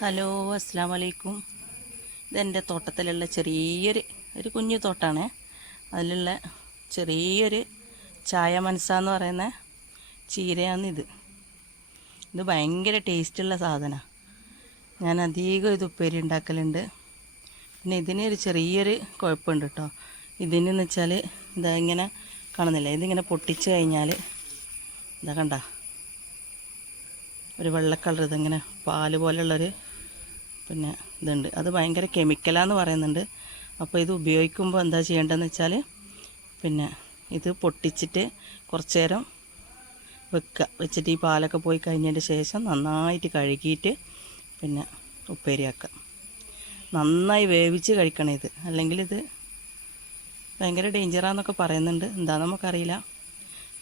Hello അസ്സാം വലൈക്കും ഇതെന്റെ തോട്ടത്തിലുള്ള ചെറിയൊരു ഒരു കുഞ്ഞു തോട്ടാണ്. അതിലുള്ള ചെറിയൊരു ചായ മനസ്സാന്ന് പറയുന്ന ചീരയാണിത്. ഇത് ഭയങ്കര ടേസ്റ്റുള്ള സാധനമാണ് ഞാൻ അധികം ഇത് ഉപ്പേരി ഉണ്ടാക്കലുണ്ട്. പിന്നെ ഇതിന് ഒരു ചെറിയൊരു കുഴപ്പമുണ്ട് കേട്ടോ. ഇതിനെന്ന് വെച്ചാൽ ഇതാ ഇങ്ങനെ കാണുന്നില്ല? ഇതിങ്ങനെ പൊട്ടിച്ച് കഴിഞ്ഞാൽ ഇതാ കണ്ട? ഒരു വെള്ള കളർ ഇതിങ്ങനെ പാൽ പോലുള്ളൊരു പിന്നെ ഇതുണ്ട്. അത് ഭയങ്കര കെമിക്കലാന്ന് പറയുന്നുണ്ട്. അപ്പോൾ ഇത് ഉപയോഗിക്കുമ്പോൾ എന്താ ചെയ്യേണ്ടതെന്ന് വെച്ചാൽ പിന്നെ ഇത് പൊട്ടിച്ചിട്ട് കുറച്ച് നേരം വെക്കുക. വെച്ചിട്ട് ഈ പാലൊക്കെ പോയി കഴിഞ്ഞതിന്റെ ശേഷം നന്നായിട്ട് കഴുകിയിട്ട് പിന്നെ ഉപ്പേരിയാക്കുക. നന്നായി വേവിച്ച് കഴിക്കണം ഇത്. അല്ലെങ്കിൽ ഇത് ഭയങ്കര ഡേഞ്ചറാന്നൊക്കെ പറയുന്നുണ്ട്. എന്താ നമുക്കറിയില്ല.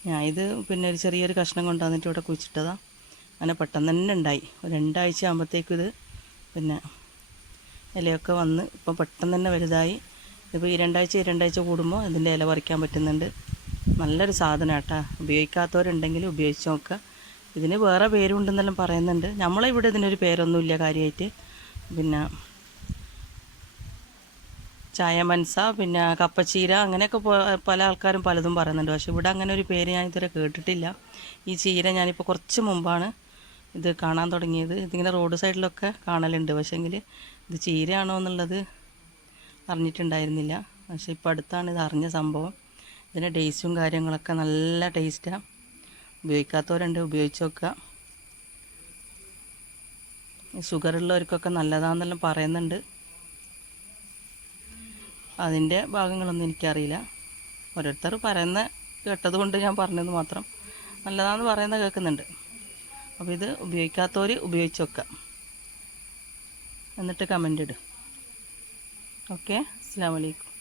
ഞാൻ ഇത് പിന്നെ ഒരു ചെറിയൊരു കഷ്ണം കൊണ്ടുവന്നിട്ട് ഇവിടെ കുഴിച്ചിട്ടതാണ് അങ്ങനെ പെട്ടെന്ന് തന്നെ ഉണ്ടായി. രണ്ടാഴ്ച ആകുമ്പോഴത്തേക്കും ഇത് പിന്നെ ഇലയൊക്കെ വന്ന് ഇപ്പോൾ പെട്ടെന്ന് തന്നെ വലുതായി. ഇപ്പോൾ ഈ രണ്ടാഴ്ച ഈ രണ്ടാഴ്ച കൂടുമ്പോൾ ഇതിന്റെ ഇല പറിക്കാൻ പറ്റുന്നുണ്ട്. നല്ലൊരു സാധനം കേട്ടോ ഉപയോഗിക്കാത്തവരുണ്ടെങ്കിൽ ഉപയോഗിച്ച് നോക്കുക. ഇതിന് വേറെ പേരുണ്ടെന്നെല്ലാം പറയുന്നുണ്ട്. നമ്മളിവിടെ ഇതിനൊരു പേരൊന്നുമില്ല കാര്യമായിട്ട് പിന്നെ ചായ മനസ പിന്നെ കപ്പച്ചീര അങ്ങനെയൊക്കെ പല ആൾക്കാരും പലതും പറയുന്നുണ്ട്. പക്ഷെ ഇവിടെ അങ്ങനെ ഒരു പേര് ഞാൻ ഇതുവരെ കേട്ടിട്ടില്ല. ഈ ചീര ഞാനിപ്പോൾ കുറച്ച് മുമ്പാണ് ഇത് കാണാൻ തുടങ്ങിയത്. ഇതിങ്ങനെ റോഡ് സൈഡിലൊക്കെ കാണലുണ്ട്. പക്ഷേങ്കിൽ ഇത് ചീരയാണോ എന്നുള്ളത് അറിഞ്ഞിട്ടുണ്ടായിരുന്നില്ല. പക്ഷെ ഇപ്പോൾ അടുത്താണ് ഇത് അറിഞ്ഞ സംഭവം. ഇതിന്റെ ടേസ്റ്റും കാര്യങ്ങളൊക്കെ നല്ല ടേസ്റ്റാണ് ഉപയോഗിക്കാത്തവരുണ്ട്. ഉപയോഗിച്ച് നോക്കുക ഷുഗർ ഉള്ളവർക്കൊക്കെ നല്ലതാണെന്നെല്ലാം പറയുന്നുണ്ട്. അതിന്റെ ഭാഗങ്ങളൊന്നും എനിക്കറിയില്ല. ഓരോരുത്തർ പറയുന്ന കേട്ടത് കൊണ്ട് ഞാൻ പറഞ്ഞത് മാത്രം. നല്ലതാണെന്ന് പറയുന്ന കേൾക്കുന്നുണ്ട്. അപ്പോൾ ഇത് ഉപയോഗിക്കാത്തവർ ഉപയോഗിച്ച് വെക്കാം. എന്നിട്ട് കമന്റ് ഇടും. ഓക്കെ അസ്സാം വലൈക്കും